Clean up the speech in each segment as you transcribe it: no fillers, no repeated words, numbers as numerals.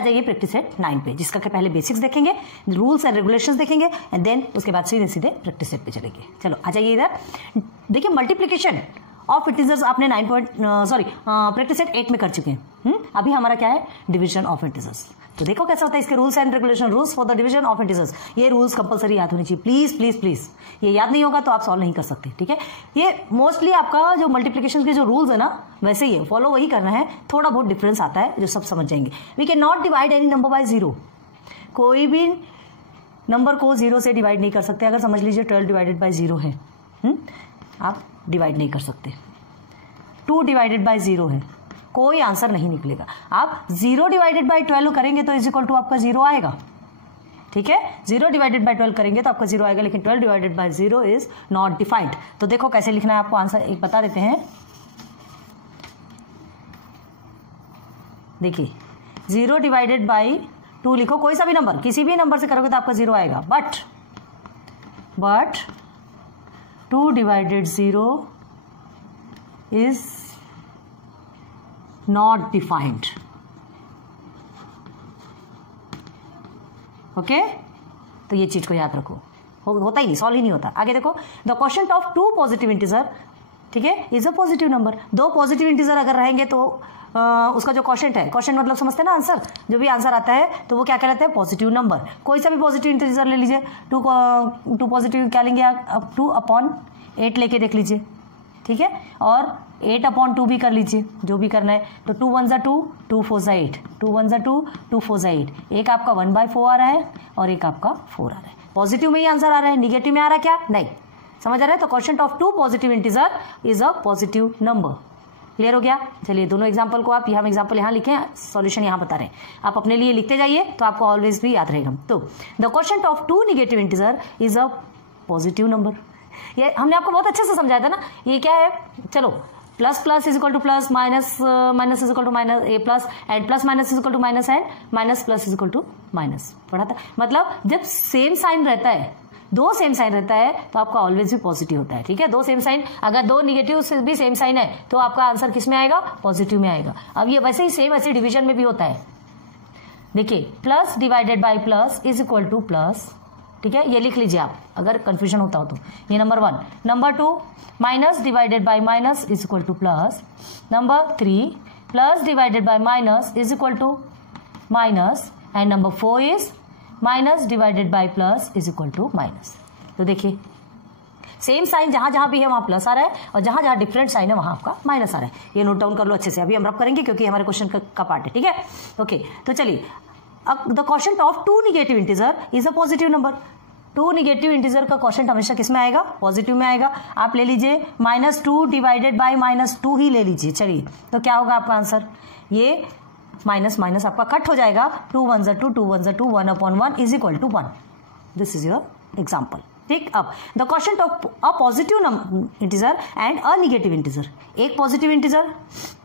आ जाइए practice set 9 पे, जिसका पहले बेसिक्स देखेंगे, रूल्स एंड रेगुलेशंस देखेंगे एंड देन उसके बाद सीधे सीधे प्रैक्टिस सेट पे चलेंगे। चलो आ जाइए इधर। देखिए मल्टीप्लिकेशन ऑफ इंटीजर्स आपने प्रैक्टिस सेट 8 में कर चुके हैं। अभी हमारा क्या है, डिवीजन ऑफ इंटीजर्स। तो देखो कैसा होता है इसके rules and regulation, rules for the division of integers. ये रूल्स कंपलसरी याद होनी चाहिए, प्लीज प्लीज प्लीज। ये याद नहीं होगा तो आप सॉल्व नहीं कर सकते, ठीक है। ये मोस्टली आपका जो मल्टीप्लिकेशन के जो रूल्स है ना, वैसे ही है, फॉलो वही करना है, थोड़ा बहुत डिफरेंस आता है जो सब समझ जाएंगे। We can not divide any number by 0। कोई भी नंबर को 0 से डिवाइड नहीं कर सकते। अगर समझ लीजिए 12 डिवाइडेड बाय 0 है, आप डिवाइड नहीं कर सकते। 2 डिवाइडेड बाय 0 है, कोई आंसर नहीं निकलेगा। आप 0 डिवाइडेड बाय 12 करेंगे तो इज इक्वल टू आपका 0 आएगा, ठीक है। 0 डिवाइडेड बाय 12 करेंगे तो आपका 0 आएगा, लेकिन 12 divided by 0 is not defined. तो देखो कैसे लिखना है आपको, आंसर एक बता देते हैं। देखिए 0 डिवाइडेड बाय 2 लिखो, कोई सा भी नंबर, किसी भी नंबर से करोगे तो आपका 0 आएगा। But 2 divided 0 is not defined, okay. तो ये चीज को याद रखो, होता ही नहीं, सॉल्व ही नहीं होता। आगे देखो, the quotient of 2 positive integer, ठीक है, is a positive number. 2 positive integer अगर रहेंगे तो उसका जो क्वोशंट है, क्वोशंट मतलब समझते हैं ना आंसर, जो भी आंसर आता है तो वो क्या कहलाता है, पॉजिटिव नंबर। कोई सा भी पॉजिटिव इंटीजर ले लीजिए, 2 पॉजिटिव क्या लेंगे आप, 2/8 लेके देख लीजिए, ठीक है, और 8/2 भी कर लीजिए, जो भी करना है। तो 2 1 2, 2 4 8, 2 1 2, 2 4 8। एक आपका 1/4 आ रहा है और एक आपका 4 आ रहा है। पॉजिटिव में ही आंसर आ रहा है, निगेटिव में आ रहा है क्या, नहीं। समझ आ रहा है। तो quotient of 2 positive integer is a positive number. Clear हो गया। चलिए दोनों एग्जाम्पल को आप, हम एग्जाम्पल यहाँ लिखें, सॉल्यूशन यहाँ बता रहे हैं, आप अपने लिए लिखते जाइए तो आपको ऑलवेज भी याद रहेगा। तो the quotient of 2 negative integer is a positive number. ये हमने आपको बहुत अच्छे से समझाया था ना। ये क्या है, चलो plus plus is equal to plus, minus minus is equal to minus, a plus and plus minus is equal to minus and minus plus is equal to minus पढ़ा था। मतलब जब सेम साइन रहता है, 2 सेम साइन रहता है तो आपका ऑलवेज भी पॉजिटिव होता है, ठीक है। 2 सेम साइन, अगर 2 निगेटिव से भी सेम साइन है तो आपका आंसर किस में आएगा, पॉजिटिव में आएगा। अब ये वैसे ही सेम ऐसे डिवीजन में भी होता है। देखिए plus divided by plus is equal to plus, ठीक है, ये लिख लीजिए आप अगर कंफ्यूजन होता हो तो। ये number 1। Number 2 minus divided by minus is equal to plus. Number 3 plus divided by minus is equal to minus and number 4 is minus divided by plus is equal to minus. तो देखिए same sign जहां जहां भी है वहां plus आ रहा है और जहां जहां डिफरेंट साइन है वहां आपका माइनस आ रहा है। ये नोट डाउन कर लो अच्छे से, अभी हम रब करेंगे क्योंकि हमारे क्वेश्चन का पार्ट है, ठीक है। ओके, तो चलिए अब the quotient of 2 negative integer is a positive number. 2 negative integer का क्वोशंट हमेशा किस में आएगा, पॉजिटिव में आएगा। आप ले लीजिए -2 डिवाइडेड बाई -2 ही ले लीजिए। चलिए तो क्या होगा आपका आंसर, ये माइनस माइनस आपका कट हो जाएगा। 2 1 2, 2 1 2, 1/1 is equal to 1। This is your example, ठीक। अब the quotient of a positive integer and a negative integer. एक पॉजिटिव इंटीजर,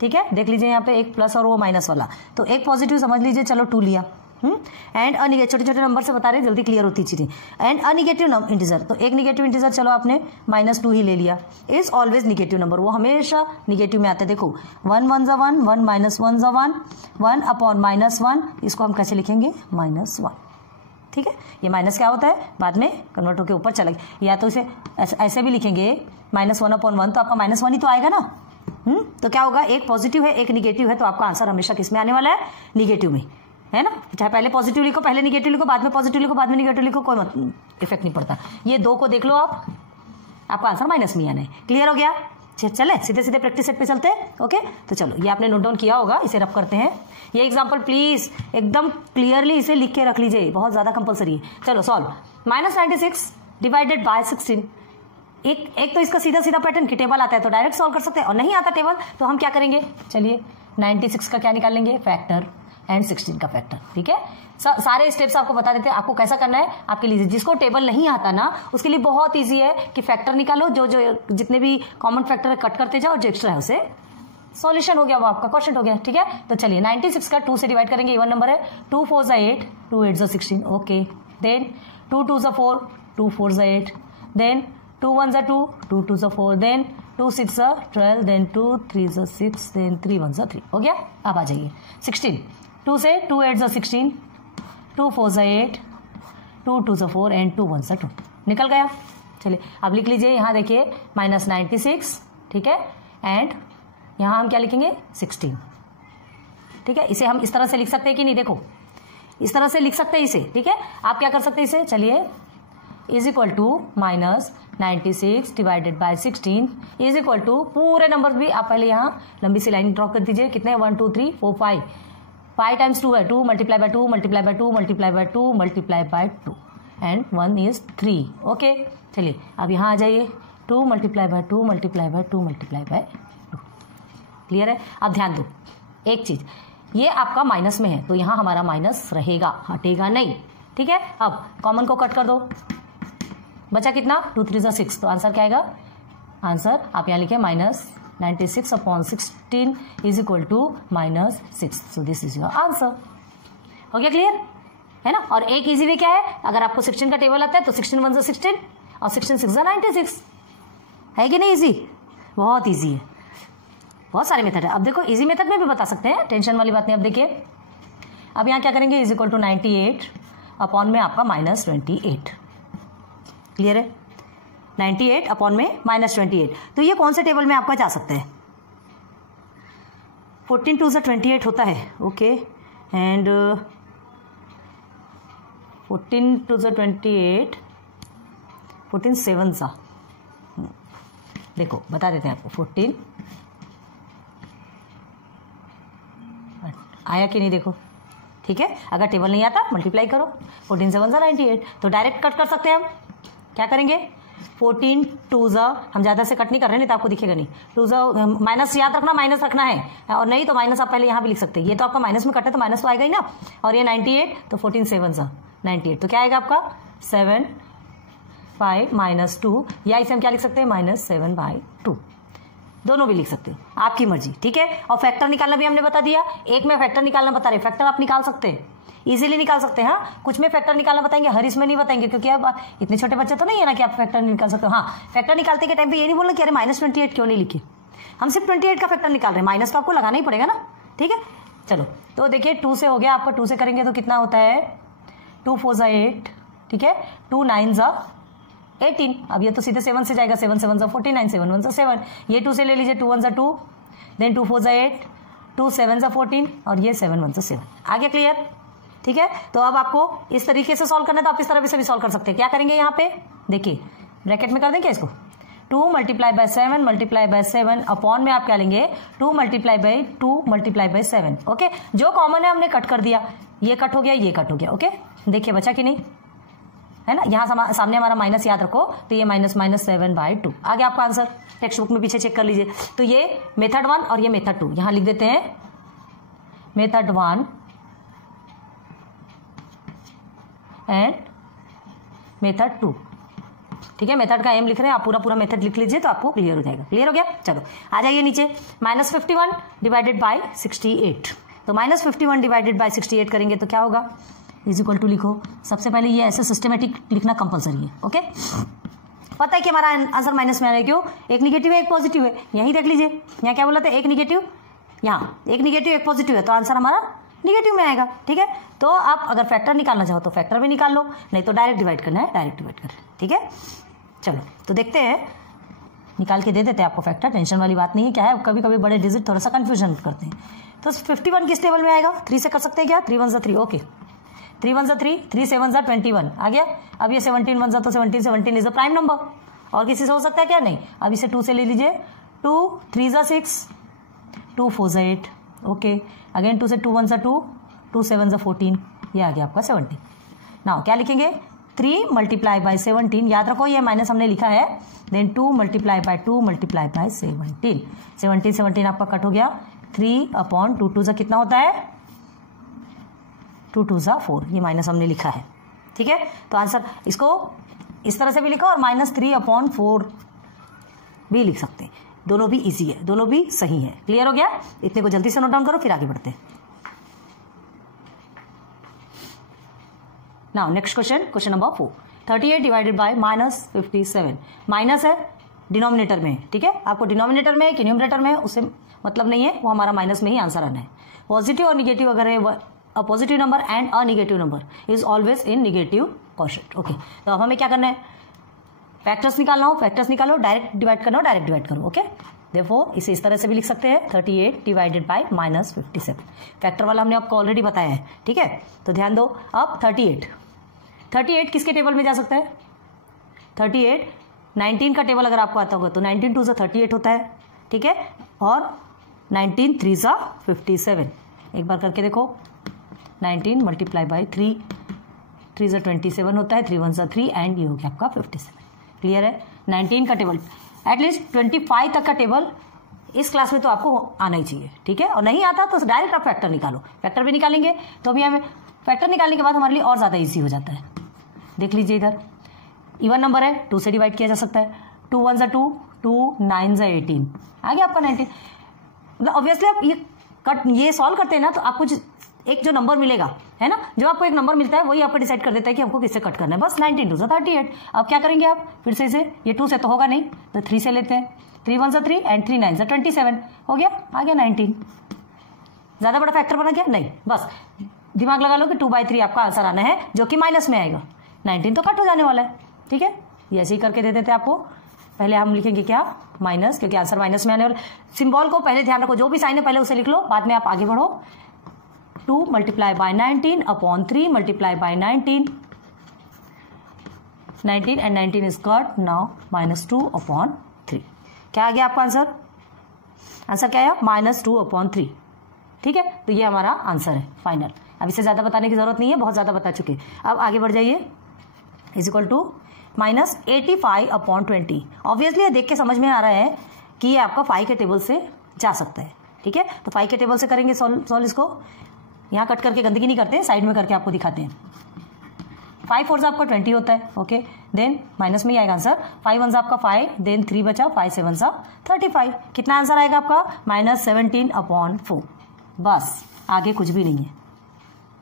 ठीक है, देख लीजिए यहाँ पे एक प्लस और वो माइनस वाला। तो एक पॉजिटिव समझ लीजिए, चलो 2 लिया, एंड अनिगेटिव, छोटे छोटे नंबर से बता रहे हैं, जल्दी क्लियर होती चीजें। एंड अनिगेटिव इंटीजर, तो एक निगेटिव इंटीजर चलो आपने -2 ही ले लिया, इज ऑलवेज निगेटिव नंबर, वो हमेशा निगेटिव में आता है। देखो 1 1 1, 1 -1 1, 1/-1, इसको हम कैसे लिखेंगे, -1, ठीक है। ये माइनस क्या होता है, बाद में कन्वर्ट होकर ऊपर चला गया। या तो इसे ऐसे भी लिखेंगे -1/1, तो आपका -1 ही तो आएगा ना। तो क्या होगा, एक पॉजिटिव है एक निगेटिव है, तो आपका आंसर हमेशा किस में आने वाला है, निगेटिव में, है ना। चाहे पहले पॉजिटिव लिखो, पहले निगेटिव लिखो, बाद में पॉजिटिव लिखो, बाद में निगेटिव लिखो, कोई इफेक्ट नहीं पड़ता। ये 2 को देख लो आप, आपका आंसर माइनस में आना है। क्लियर हो गया। चले सीधे सीधे प्रैक्टिस सेट पे चलते हैं। ओके, तो चलो ये आपने नोट डाउन किया होगा, इसे रब करते हैं। ये एग्जांपल प्लीज एकदम क्लियरली इसे लिख के रख लीजिए, बहुत ज्यादा कंपलसरी है। चलो सॉल्व। -96 divided by 16। एक तो इसका सीधा सीधा पैटर्न की टेबल आता है तो डायरेक्ट सॉल्व कर सकते हैं, और नहीं आता टेबल तो हम क्या करेंगे, चलिए 96 का क्या निकाल लेंगे, फैक्टर, एंड 16 का फैक्टर, ठीक है। सारे स्टेप्स आपको बता देते हैं, आपको कैसा करना है आपके लिए। जिसको टेबल नहीं आता ना उसके लिए बहुत इजी है कि फैक्टर निकालो, जो जितने भी कॉमन फैक्टर है कट करते जाओ, जो एक्स्ट्रा है उसे सॉल्यूशन हो गया, वो आपका क्वेश्चन हो गया, ठीक है। तो चलिए 96 का 2 से डिवाइड करेंगे, इवन नंबर है। 2 4 8, 2 8 16, okay. Then 2 2 4, 2 4 8, then 2 1 2, 2 2 4, then 2 6 12, then 2 3 6, then 3 1 3, हो गया। अब आ जाइए 16 2 से 2 8 ज़ा 16, 2 4 ज़ा 8, 2 2 ज़ा 4 एंड 2 1 ज़ा 2, निकल गया। चलिए अब लिख लीजिए, यहाँ देखिए -96, ठीक है, एंड यहाँ हम क्या लिखेंगे 16, ठीक है। इसे हम इस तरह से लिख सकते हैं कि नहीं, देखो इस तरह से लिख सकते हैं इसे, ठीक है। आप क्या कर सकते हैं इसे, चलिए is equal to -96 divided by 16 is equal to, पूरे नंबर भी आप पहले यहाँ लंबी सी लाइन ड्रॉ कर दीजिए, कितने 1 2 3 4 5, 5 टाइम्स 2 है 2 multiply by 2 multiply by 2 multiply by 2 multiply by 2 and 1 is 3, okay. चलिए अब यहाँ आ जाइए, 2 multiply by 2 multiply by 2 multiply by 2, clear है। अब ध्यान दो एक चीज, ये आपका माइनस में है तो यहाँ हमारा माइनस रहेगा, हटेगा नहीं, ठीक है। अब कॉमन को कट कर दो, बचा कितना 2 3 ज़ा 6, तो आंसर क्या आएगा, आंसर आप यहाँ लिखे -96/16 is equal to -6, so this is your answer. हो गया क्लियर है ना। और एक इजी वे क्या है, अगर आपको 16 का टेबल आता है तो 16 1 ज़ा 16 और 16 6 ज़ा 96, है कि नहीं इजी, बहुत इजी है, बहुत सारे मेथड है। अब देखो इजी मेथड में भी बता सकते हैं, टेंशन वाली बात नहीं। अब देखिए अब यहाँ क्या करेंगे, इज इक्वल टू 98 अपॉन में आपका -28, क्लियर है, 98 अपॉन में -28, तो ये कौन से टेबल में आपका जा सकता है, 14 2 ज़ा 28 होता है, ओके, एंड 14 2 ज़ा 28, 14 7 ज़ा, देखो बता देते हैं आपको, 14 आया कि नहीं, देखो ठीक है। अगर टेबल नहीं आता मल्टीप्लाई करो, 14 7 ज़ा 98, तो डायरेक्ट कट कर सकते हैं हम, क्या करेंगे 14 2 ज़ा, हम ज़्यादा से कट नहीं कर रहे, नहीं तो आपको दिखेगा नहीं, 2 ज़ा माइनस, याद रखना माइनस रखना है, और नहीं तो माइनस आप पहले यहाँ भी लिख सकते हैं, ये तो आपका माइनस में कट है तो माइनस तो आएगा ही ना, और ये 98 तो 14 7 ज़ा 98, तो क्या आएगा आपका 7 5 -2, या इसे हम क्या लिख सकते हैं -7/2, दोनों भी लिख सकते हो, आपकी मर्जी, ठीक है। और फैक्टर निकालना भी हमने बता दिया, एक में फैक्टर निकालना बता रहे, फैक्टर आप निकाल सकते हैं, इजीली निकाल सकते हैं, हाँ कुछ में फैक्टर निकालना बताएंगे, हर इसमें नहीं बताएंगे, क्योंकि अब इतने छोटे बच्चे तो नहीं है ना कि आप फैक्टर नहीं निकाल सकते हो। हाँ फैक्टर निकालते के टाइम पे ये नहीं बोलना कि अरे -28 क्यों नहीं लिखी, हम सिर्फ 28 का फैक्टर निकाल रहे हैं, माइनस तो आपको लगाना ही पड़ेगा ना, ठीक है। चलो तो देखिए 2 से हो गया आपका, 2 से करेंगे तो कितना होता है 2 4 ज़ा 8, ठीक है, 2 9 ज़ा 18, अब ये तो सीधे 7 से जाएगा, 7 7 ज़ा 49, 7 1 ज़ा 7, ये 2 से ले लीजिए, 2 1 ज़ा 2, देन 2 4 ज़ा 8, 2 7 ज़ा 14 और ये 7 1 ज़ा 7, आगे क्लियर, ठीक है। तो अब आपको इस तरीके से सॉल्व करना है तो आप इस तरह से भी सॉल्व कर सकते हैं। क्या करेंगे यहाँ पे, देखिए ब्रैकेट में कर देंगे इसको, 2 multiply bye 7 multiply by 7 upon में आप क्या लेंगे 2 multiply by 2 multiply bye 7, okay. जो कॉमन है हमने कट कर दिया, ये कट हो गया, ये कट हो गया, ओके। देखिए बचा कि नहीं, है ना, यहाँ सामने हमारा माइनस याद रखो, तो ये -7/2 आ गया आपका आंसर। टेक्स्ट बुक में पीछे चेक कर लीजिए। तो ये मेथड 1 और ये मेथड 2, यहाँ लिख देते हैं मेथड 1 एंड मेथड 2, ठीक है। मेथड का एम लिख रहे हैं आप, पूरा पूरा मेथड लिख लीजिए तो आपको क्लियर हो जाएगा। क्लियर हो गया, चलो आ जाइए नीचे, -51 डिवाइडेड बाय 68, तो -51 डिवाइडेड बाय 68 करेंगे तो क्या होगा, इज इक्वल टू लिखो, सबसे पहले ये ऐसे सिस्टमेटिक लिखना कंपलसरी है, ओके। पता है कि हमारा आंसर माइनस में आ रहा है, क्यों, एक निगेटिव है एक पॉजिटिव है, यही देख लीजिए, यहाँ क्या बोला था, एक निगेटिव, यहाँ एक निगेटिव एक पॉजिटिव है, तो आंसर हमारा निगेटिव में आएगा, ठीक है। तो आप अगर फैक्टर निकालना चाहो तो फैक्टर भी निकाल लो, नहीं तो डायरेक्ट डिवाइड करना है, डायरेक्ट डिवाइड कर, ठीक है। चलो तो देखते हैं, निकाल के दे देते हैं आपको फैक्टर, टेंशन वाली बात नहीं है। क्या है कभी कभी बड़े डिजिट थोड़ा सा कंफ्यूजन करते हैं, तो 51 किस टेबल में आएगा, 3 से कर सकते हैं क्या, 3 1 ज़ा 3, ओके, 3 1 ज़ा 3, 3 7 ज़ा 21 आ गया। अब ये 17 1 ज़ा तो 17 इज अ प्राइम नंबर, और किसी से हो सकता है क्या, नहीं। अब इसे 2 से ले लीजिए, 2 3 ज़ा 6, 2 4 ज़ा 8, ओके, अगेन 2 से 2 1 ज़ा 2, 2 7 ज़ा 14, ये आ गया आपका 17। नाउ क्या लिखेंगे, 3 मल्टीप्लाई बाय 17, याद रखो ये माइनस हमने लिखा है, then 2 multiply by 2 multiply by 17, 17 आपका कट हो गया, 3/2, 2 ज़ा कितना होता है, 2 2 ज़ा 4, ये माइनस हमने लिखा है, ठीक है। तो आंसर इसको इस तरह से भी लिखो और -3/4 भी लिख सकते हैं, दोनों भी इजी है, दोनों भी सही है। क्लियर हो गया, इतने को जल्दी से नोट डाउन करो फिर आगे बढ़ते हैं। Now next question, question number 4, 38 divided by -57, minus है डिनोमिनेटर में, ठीक है। आपको डिनोमिनेटर में कि न्यूमरेटर में उससे मतलब नहीं है, वो हमारा माइनस में ही आंसर आना है। पॉजिटिव और निगेटिव अगर है a positive number and a negative number is always in negative quotient. Okay, तो अब हमें क्या करना है, फैक्टर्स निकालना हो, फैक्टर्स निकालो, डायरेक्ट डिवाइड करना हो, डायरेक्ट डिवाइड करो। ओके, देयरफॉर इसे इस तरह से भी लिख सकते हैं 38 डिवाइडेड बाय -57। फैक्टर वाला हमने आपको ऑलरेडी बताया है, ठीक है। तो ध्यान दो, अब 38 किसके टेबल में जा सकता है, 38 19 का टेबल अगर आपको आता होगा तो 19 2 38 होता है, ठीक है, और 19 3 57। एक बार करके देखो, 19 मल्टीप्लाई बाई 3 27 होता है, 3 1 3 एंड ये हो गया आपका 57। क्लियर है। 19 का टेबल, एटलीस्ट 25 तक का टेबल इस क्लास में तो आपको आना ही चाहिए, ठीक है। और नहीं आता तो डायरेक्ट आप फैक्टर निकालो, फैक्टर भी निकालेंगे तो अभी हमें फैक्टर निकालने के बाद हमारे लिए और ज्यादा इजी हो जाता है। देख लीजिए इधर इवन नंबर है, 2 से डिवाइड किया जा सकता है, 2 1 2 2 9 18 आ गया आपका 19। मतलब ऑब्वियसली आप ये सॉल्व करते हैं ना तो आपको एक जो नंबर मिलेगा है ना, जो आपको एक नंबर मिलता है वही आपको डिसाइड कर देता है कि हमको किससे कट करना है। बस 19 2 38। अब क्या करेंगे आप फिर से इसे, ये 2 से तो होगा नहीं तो 3 से लेते हैं, 3 1 3 एंड 3 9 27 हो गया, आ गया 19। ज्यादा बड़ा फैक्टर बना क्या, नहीं, बस दिमाग लगा लो कि 2/3 आपका आंसर आना है जो कि माइनस में आएगा, 19 तो कट हो जाने वाला है, ठीक है। ये ऐसे ही करके दे देते आपको। पहले हम लिखेंगे क्या, माइनस, क्योंकि आंसर माइनस में आने वाला। सिंबल को पहले ध्यान रखो, जो भी साइन है पहले उसे लिख लो, बाद में आप आगे बढ़ो। 2 multiply bye 19 upon 3 multiply by 19 and 19 is cut now, -2 upon 3। क्या आ गया आपका आंसर, आंसर क्या है, -2 अपॉन 3, ठीक है। तो ये हमारा आंसर है फाइनल। अब इससे ज्यादा बताने की जरूरत नहीं है, बहुत ज्यादा बता चुके। अब आगे बढ़ जाइए, is equal to -85 upon 20। Obviously ये देख के समझ में आ रहा है कि ये आपका 5 के टेबल से जा सकता है, ठीक है। तो 5 के टेबल से करेंगे सॉल्व इसको। यहाँ कट करके गंदगी नहीं करते, साइड में करके आपको दिखाते हैं। 5 4 आपका 20 होता है, ओके, देन माइनस में ही आएगा आंसर। 5 1 आपका 5, देन 3 बचा, 5 7 35। कितना आंसर आएगा आपका, -17 अपॉन 4। बस आगे कुछ भी नहीं है।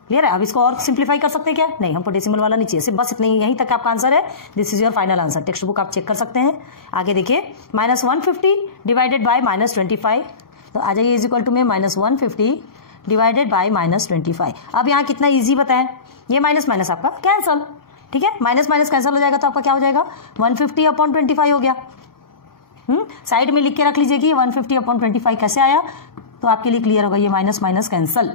क्लियर है। अब इसको और सिंप्लीफाई कर सकते हैं क्या, नहीं, हमको डेसिमल वाला नहीं चाहिए, सिर्फ बस इतना ही, यहीं तक आपका आंसर है। This is your final answer. Text book आप चेक कर सकते हैं। आगे देखिए, -150 डिवाइडेड बाय -25। तो आ जाइए, इज इक्वल टू में -150 डिवाइडेड बाय -25। अब यहाँ कितना इजी बताएं, ये माइनस माइनस आपका कैंसल, ठीक है, माइनस माइनस कैंसल हो जाएगा तो आपका क्या हो जाएगा, 150 अपॉन 25 हो गया। साइड में लिख के रख लीजिए कि 150 अपॉन 25 कैसे आया, तो आपके लिए क्लियर होगा, ये माइनस माइनस कैंसल।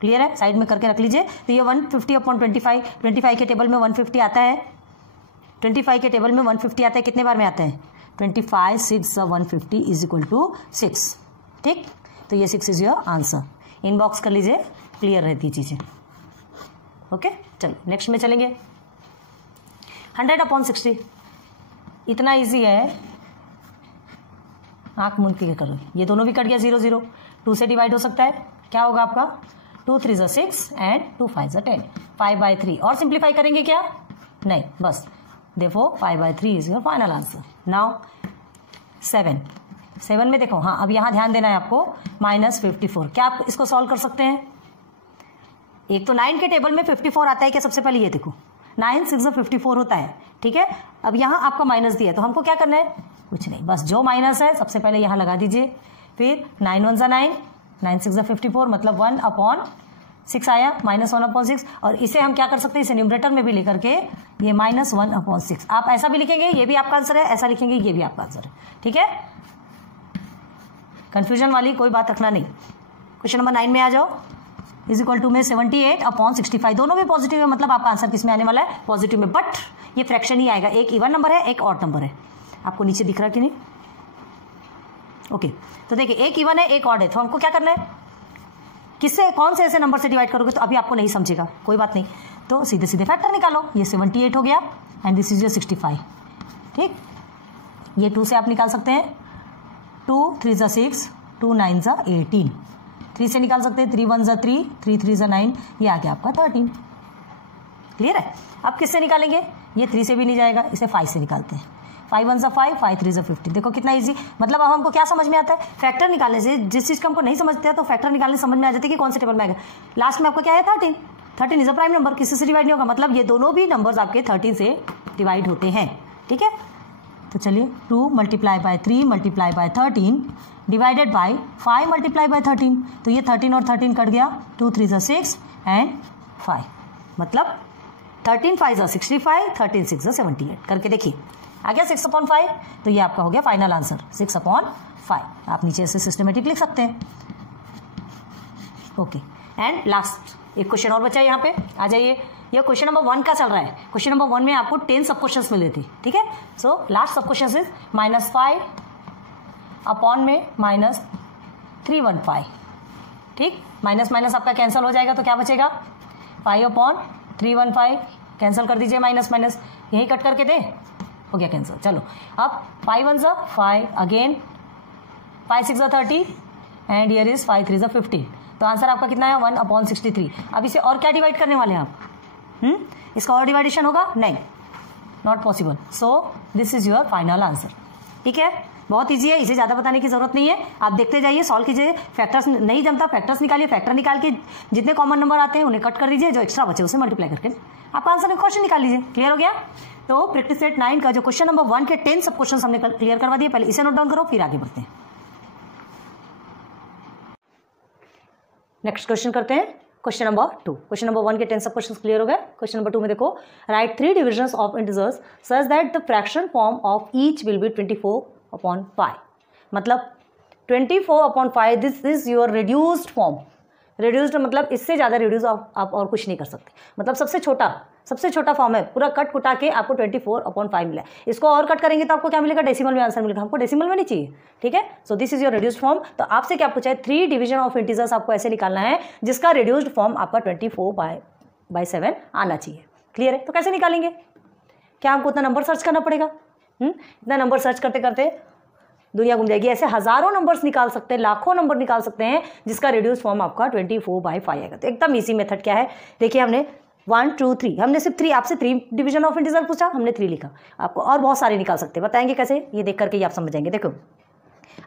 क्लियर है, साइड में करके रख लीजिए। तो ये 150 अपॉन 25 के टेबल में 150 आता है, 25 के टेबल में 150 आता है, कितने बार में आता है, 25 6 150 इज इक्वल टू 6, ठीक। तो ये 6 इज योर आंसर। इनबॉक्स कर लीजिए, क्लियर रहती है चीजें। ओके, चलो नेक्स्ट में चलेंगे। 100 अपॉन 60, इतना इजी है, आंख मूंद के करो। ये दोनों भी कट गया, 0 0, 2 से डिवाइड हो सकता है, क्या होगा आपका, 2 3 6 एंड 2 5 10, 5/3। और सिंप्लीफाई करेंगे क्या, नहीं, बस देखो 5/3 is your final answer. Now 7 में देखो, हाँ अब यहाँ ध्यान देना है आपको, -54। क्या आप इसको सॉल्व कर सकते हैं, एक तो 9 के टेबल में 54 आता है क्या, सबसे पहले ये देखो, 9 6 54 होता है, ठीक है। अब यहाँ आपका माइनस दिया है, तो हमको क्या करना है, कुछ नहीं, बस जो माइनस है सबसे पहले यहाँ लगा दीजिए। फिर 9 1 9, 9 6 54, मतलब 1 अपॉन 6 आया, -1 अपॉन 6। और इसे हम क्या कर सकते हैं, इसे न्यूमरेटर में भी लेकर के ये -1 अपॉन 6, आप ऐसा भी लिखेंगे, ये भी आपका आंसर है, ऐसा लिखेंगे, ये भी आपका आंसर है, ठीक है। कंफ्यूजन वाली कोई बात रखना नहीं। क्वेश्चन नंबर 9 में आ जाओ, इज इक्वल टू में 78 अपॉन 65, दोनों भी पॉजिटिव है, मतलब आपका आंसर किस में आने वाला है, पॉजिटिव में। बट ये फ्रैक्शन ही आएगा, एक इवन नंबर है, एक ऑड नंबर है। आपको नीचे दिख रहा कि नहीं, ओके। तो देखिए, एक इवन है, एक ऑड है, तो हमको क्या करना है, किससे, कौन से ऐसे नंबर से डिवाइड करोगे, तो अभी आपको नहीं समझेगा, कोई बात नहीं, तो सीधे सीधे फैक्टर निकालो। ये 78 हो गया एंड दिस इज योर 65, ठीक। ये 2 से आप निकाल सकते हैं, 2 3 6, 2 9 18, 3 से निकाल सकते हैं, 3 1 3, 3 3 9, ये आ गया आपका 13। क्लियर है। अब किससे निकालेंगे, ये 3 से भी नहीं जाएगा, इसे 5 से निकालते हैं, 5 1 5, 5 3 15। देखो कितना इजी, मतलब अब हमको क्या समझ में आता है, फैक्टर निकालने से, जिस चीज को हमको नहीं समझते हैं तो फैक्टर निकालने समझ में आ जाती है कि कौन से टेबल में आएगा। लास्ट में आपका क्या है, 13 इज अ प्राइम नंबर, किसी से डिवाइड नहीं होगा, मतलब ये दोनों भी नंबर्स आपके 13 से डिवाइड होते हैं, ठीक है। तो चलिए, 2 multiply bye 3 multiply by 13 divided by 5 multiply by 13, तो ये 13 और 13 कट गया, 2 3 = 6 एंड 5, मतलब 13 5 = 65, 13 6 = 78 करके देखिए आ गया 6/5। तो ये आपका हो गया फाइनल आंसर 6/5। आप नीचे से सिस्टमेटिक लिख सकते हैं। ओके, एंड लास्ट एक क्वेश्चन और बचा है यहाँ पे, आ जाइए। ये क्वेश्चन नंबर 1 का चल रहा है। क्वेश्चन नंबर 1 में आपको 10 सब क्वेश्चन मिले थे, ठीक है। सो लास्ट सब क्वेश्चन इज -5 अपॉन में -315, ठीक। माइनस माइनस आपका कैंसिल हो जाएगा तो क्या बचेगा, 5/315 कैंसिल कर दीजिए, माइनस माइनस यही कट करके दे, हो गया कैंसिल। चलो अब 5 1 = 5, अगेन 5 6 = 30 एंड हियर इज 5 3 = 15। तो आंसर आपका कितना है 1/63। अब इसे और क्या डिवाइड करने वाले हैं आप, इसका और डिवाइडेशन होगा नहीं, not possible. So this is your final answer, ठीक है। बहुत इजी है, इसे ज्यादा बताने की जरूरत नहीं है। आप देखते जाइए, सॉल्व कीजिए। फैक्टर्स नहीं जमता, फैक्टर्स निकालिए, फैक्टर निकाल के जितने कॉमन नंबर आते हैं उन्हें कट कर दीजिए, जो एक्स्ट्रा बचे उसे मल्टीप्लाई करके आपका आंसर क्वेश्चन निकाल लीजिए। क्लियर हो गया। तो प्रैक्टिस सेट 9 का जो क्वेश्चन नंबर 1 के 10 सब क्वेश्चन हमने क्लियर करवा दिए। पहले इसे नोट डाउन करो, फिर आगे बढ़ते हैं। नेक्स्ट क्वेश्चन करते हैं, क्वेश्चन नंबर 2। क्वेश्चन नंबर 1 के 10 सब क्वेश्चन क्लियर हो गए। क्वेश्चन नंबर 2 में देखो, right 3 divisions of integers such that the fraction form of each will B 24/5। मतलब 24/5 this is your reduced form. Reduced मतलब इससे ज़्यादा रिड्यूस आप और कुछ नहीं कर सकते, मतलब सबसे छोटा फॉर्म है। पूरा कट कुटा के आपको 24/5 मिला। इसको और कट करेंगे तो आपको क्या मिलेगा, डेसिमल में आंसर मिलेगा। हमको डेसिमल में नहीं चाहिए, ठीक है। सो this is your reduced form. तो आपसे क्या पूछा है, 3 डिवीजन ऑफ इंटीजर्स आपको ऐसे निकालना है जिसका रिड्यूस्ड फॉर्म आपका 24/7 आना चाहिए। क्लियर है। तो कैसे निकालेंगे, क्या हमको उतना नंबर सर्च करना पड़ेगा? इतना नंबर सर्च करते करते दुनिया घूम जाएगी। ऐसे हजारों नंबर्स निकाल सकते हैं, लाखों नंबर निकाल सकते हैं जिसका रिड्यूस फॉर्म आपका 24/5 आएगा। तो एकदम इजी मेथड क्या है, देखिए हमने 1 2 3, हमने सिर्फ 3 आपसे 3 डिवीजन ऑफ इंटीजर पूछा, हमने 3 लिखा। आपको और बहुत सारे निकाल सकते हैं, बताएंगे कैसे, ये देख करके ही आप समझ जाएंगे। देखो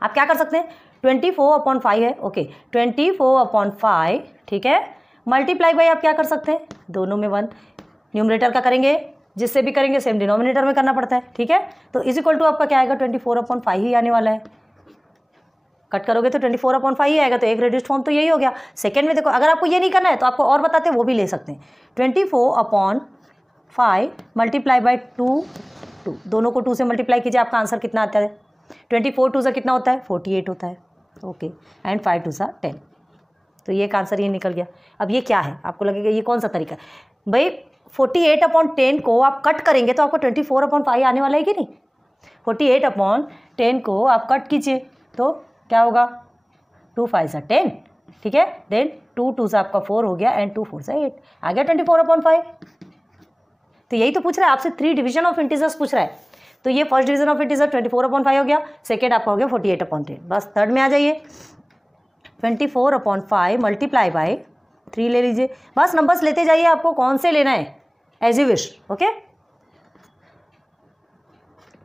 आप क्या कर सकते हैं, 24/5 है, ओके 24/5, ठीक है। मल्टीप्लाई बाई आप क्या कर सकते हैं, दोनों में 1, न्यूमरेटर का करेंगे, जिससे भी करेंगे सेम डिनोमिनेटर में करना पड़ता है, ठीक है। तो इज इक्वल टू आपका क्या आएगा, 24/5 ही आने वाला है। कट करोगे तो 24/5 ही आएगा। तो एक रिड्यूस्ड फॉर्म तो यही हो गया। सेकंड में देखो, अगर आपको ये नहीं करना है तो आपको और बताते हैं, वो भी ले सकते हैं। 24/5 मल्टीप्लाई बाई 2, दोनों को 2 से मल्टीप्लाई कीजिए, आपका आंसर कितना आता है, 24 2 से कितना होता है, 48 होता है, ओके। एंड 5 2 = 10। तो ये एक आंसर ये निकल गया। अब ये क्या है, आपको लगेगा ये कौन सा तरीका है भाई, 48/10 को आप कट करेंगे तो आपको 24/5 आने वाला है कि नहीं। 48/10 को आप कट कीजिए तो क्या होगा, 2 5 = 10, ठीक है। देन 2 2 से आपका 4 हो गया एंड 2 4 से 8 आ गया 24/5। तो यही तो पूछ रहा है आपसे, 3 डिवीजन ऑफ इंटीजर्स पूछ रहा है। तो ये फर्स्ट डिवीजन ऑफ इंटीजर 24/5 हो गया, सेकेंड आपका हो गया 48/10। बस थर्ड में आ जाइए, 24/5 मल्टीप्लाई बाई 3 ले लीजिए। बस नंबर्स लेते जाइए, आपको कौन से लेना है एज यू विश, ओके।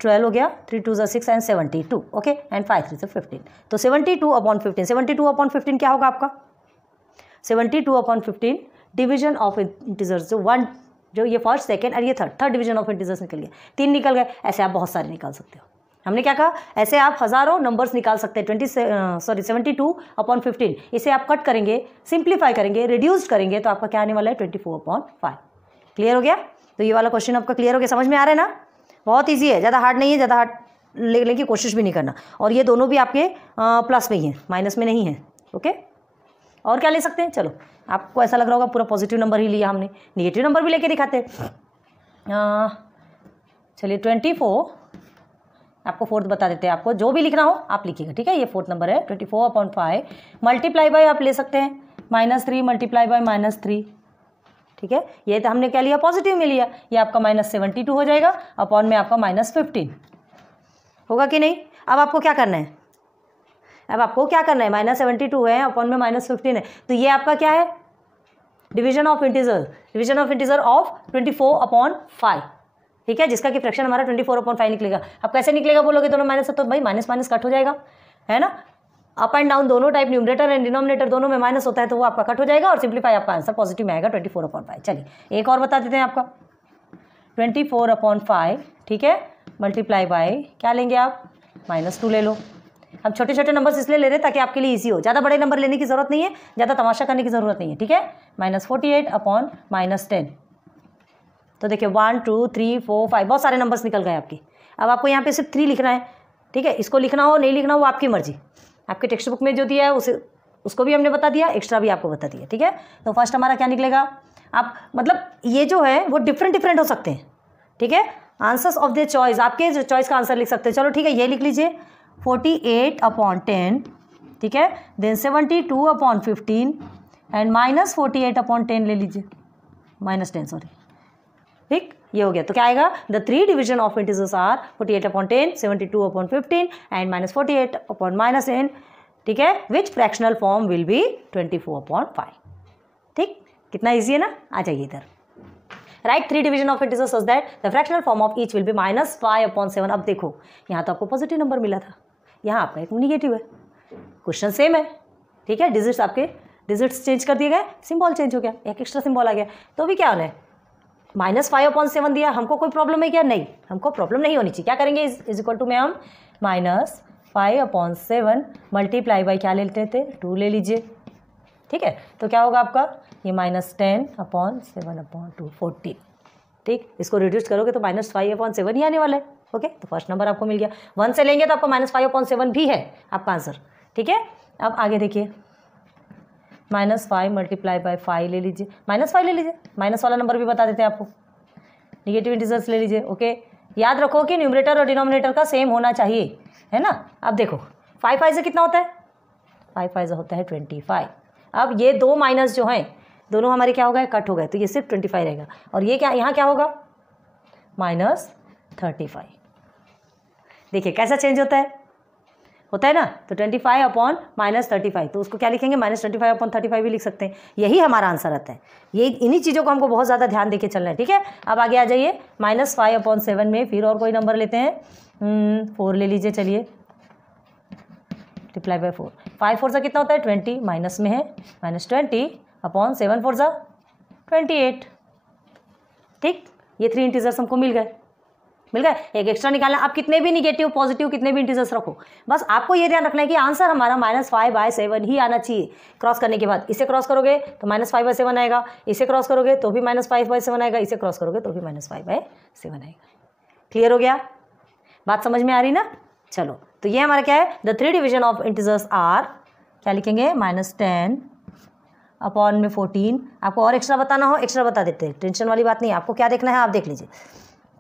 12 हो गया, 3 2 = 6 एंड 72, ओके। एंड 5 3 = 15। तो 72/15, 72/15 क्या होगा आपका, 72/15 डिवीजन ऑफ इंटीजर्स, जो ये फर्स्ट सेकेंड और ये थर्ड डिवीजन ऑफ इंटीजर्स निकल गया, 3 निकल गए। ऐसे आप बहुत सारे निकाल सकते हो। हमने क्या कहा, ऐसे आप हजारों नंबर्स निकाल सकते हैं। 72/15 इसे आप कट करेंगे, सिंप्लीफाई करेंगे, रिड्यूस करेंगे तो आपका क्या आने वाला है, 24/5। क्लियर हो गया। तो ये वाला क्वेश्चन आपका क्लियर हो गया, समझ में आ रहा है ना। बहुत ईजी है, ज़्यादा हार्ड नहीं है, ज़्यादा हार्ड लेने की कोशिश भी नहीं करना। और ये दोनों भी आपके प्लस में ही हैं, माइनस में नहीं है, ओके। और क्या ले सकते हैं, चलो आपको ऐसा लग रहा होगा पूरा पॉजिटिव नंबर ही लिया हमने, निगेटिव नंबर भी लेके दिखाते हैं। चलिए 24, आपको फोर्थ बता देते हैं, आपको जो भी लिखना हो आप लिखिएगा, ठीक है। ये फोर्थ नंबर है, 24/5 मल्टीप्लाई बाई आप ले सकते हैं -3 मल्टीप्लाई बाई -3, ठीक है। ये तो हमने क्या लिया, पॉजिटिव में लिया, ये आपका -72 हो जाएगा, अपॉन में आपका -15 होगा कि नहीं। अब आपको क्या करना है, -72 है, अपॉन में -15 है, तो ये आपका क्या है, डिवीजन ऑफ इंटीजर ऑफ 24/5, ठीक है, जिसका कि फ्रैक्शन हमारा 24/5 निकलेगा। अब कैसे निकलेगा बोलोगे, दोनों माइनस है तो भाई माइनस माइनस कट हो जाएगा, है ना। अप एंड डाउन दोनों टाइप, न्यूमरेटर एंड डिनोमिनेटर दोनों में माइनस होता है, तो वो आपका कट हो जाएगा और सिंप्लीफाई आपका आंसर पॉजिटिव में आएगा 24/5। चलिए एक और बता देते हैं आपका, 24/5, ठीक है, मल्टीप्लाई बाय क्या लेंगे आप, -2 ले लो, हम छोटे छोटे नंबर्स इसलिए ले रहे हैं ताकि आपके लिए इजी हो, ज़्यादा बड़े नंबर लेने की ज़रूरत नहीं है, ज़्यादा तमाशा करने की ज़रूरत नहीं है, ठीक है। -48 अपॉन -10, तो देखिए 1 2 3 4 5 बहुत सारे नंबर्स निकल गए आपके। अब आपको यहाँ पे सिर्फ 3 लिखना है, ठीक है। इसको लिखना हो नहीं लिखना हो वो आपकी मर्जी, आपके टेक्स्ट बुक में जो दिया है उसको भी हमने बता दिया, एक्स्ट्रा भी आपको बता दिया, ठीक है। तो फर्स्ट हमारा क्या निकलेगा, आप मतलब ये जो है वो डिफरेंट हो सकते हैं, ठीक है। आंसर्स ऑफ द चॉइस, आपके जो चॉइस का आंसर लिख सकते हैं। चलो ठीक है, ये लिख लीजिए 48 अपॉन 10, ठीक है। देन 72 अपॉन 15 एंड -48 अपॉन 10 ले लीजिए, -10 सॉरी, ठीक। ये हो गया। तो क्या आएगा, the 3 division of integers are 48 upon 10, 72 upon 15 and -48 upon -10, ठीक है। Which fractional form will be 24 upon 5, ठीक। कितना ईजी है ना। आ जाइए इधर, write 3 division of integers such that the fractional form of each will be -5 upon 7। अब देखो यहाँ तो आपको पॉजिटिव नंबर मिला था, यहाँ आपका एक निगेटिव है, क्वेश्चन सेम है, ठीक है। डिजिट्स आपके डिजिट्स चेंज कर दिए गए, सिंबल चेंज हो गया, एक एक्स्ट्रा सिंबल आ गया, तो भी क्या होना है, -5 अपॉन 7 दिया। हमको कोई प्रॉब्लम है क्या, नहीं, हमको प्रॉब्लम नहीं होनी चाहिए। क्या करेंगे, इज इक्वल टू में हम -5 अपॉन 7 मल्टीप्लाई बाई क्या ले लेते थे, 2 ले लीजिए, ठीक है। तो क्या होगा आपका ये -10 अपॉन 7 अपॉन 2 14, ठीक। इसको रिड्यूस करोगे तो -5 अपॉन 7 ही आने वाला है, ओके। तो फर्स्ट नंबर आपको मिल गया। 1 से लेंगे तो आपको -5 अपॉन 7 भी है आपका आंसर, ठीक है। अब आगे देखिए, -5 मल्टीप्लाई बाई 5 ले लीजिए, -5 ले लीजिए, माइनस वाला नंबर भी बता देते हैं आपको, निगेटिव इंटीजर्स ले लीजिए, ओके। याद रखो कि न्यूमरेटर और डिनोमिनेटर का सेम होना चाहिए, है ना। अब देखो 5 5 से कितना होता है, 5 5 होता है 25। अब ये 2 माइनस जो हैं दोनों हमारे क्या हो गए, कट हो गए, तो ये सिर्फ 25 रहेगा। और ये क्या, यहाँ क्या होगा, -35। देखिए कैसा चेंज होता है ना। तो 25 अपॉन -35, तो उसको क्या लिखेंगे, -25 अपॉन 35 भी लिख सकते हैं। यही हमारा आंसर आता है। ये इन्हीं चीज़ों को हमको बहुत ज़्यादा ध्यान देके चलना है, ठीक है। अब आगे आ जाइए, -5 अपॉन 7 में फिर और कोई नंबर लेते हैं, 4 ले लीजिए, चलिए मल्टीप्लाई बाई 4, 5 4 से कितना होता है 20, माइनस में है -20 अपॉन 7 4 सा 28, ठीक। ये 3 इंटीजर्स हमको मिल गए। एक एक्स्ट्रा निकालना। आप कितने भी निगेटिव पॉजिटिव कितने भी इंटीजर्स रखो, बस आपको ये ध्यान रखना है कि आंसर हमारा -5/7 ही आना चाहिए। क्रॉस करने के बाद इसे क्रॉस करोगे तो -5/7 आएगा, इसे क्रॉस करोगे तो भी -5/7 आएगा, इसे क्रॉस करोगे तो भी -5/7 आएगा। क्लियर हो गया, बात समझ में आ रही ना। चलो, तो ये हमारा क्या है, the 3 division of integers are, क्या लिखेंगे, -10 अपॉन में 14। आपको और एक्स्ट्रा बताना हो एक्स्ट्रा बता देते हैं, टेंशन वाली बात नहीं है। आपको क्या देखना है आप देख लीजिए।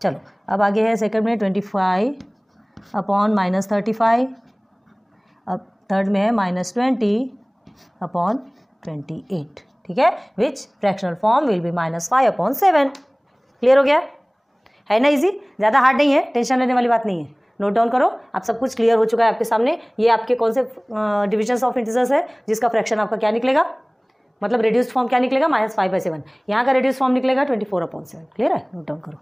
चलो अब आगे है सेकंड में 25 अपॉन -35, अब थर्ड में है -20 अपॉन 28, ठीक है। Which fractional form will be -5 upon 7। Clear हो गया है ना, इजी, ज़्यादा हार्ड नहीं है, टेंशन लेने वाली बात नहीं है। नोट डाउन करो, आप सब कुछ क्लियर हो चुका है आपके सामने। ये आपके कौन से डिविजन्स ऑफ इंटीजर्स है जिसका फ्रैक्शन आपका क्या निकलेगा, मतलब रिड्यूस्ड फॉर्म क्या निकलेगा, -5/7। यहाँ का रिड्यूस्ड फॉर्म निकलेगा 24/7। क्लियर है, नोट डाउन करो।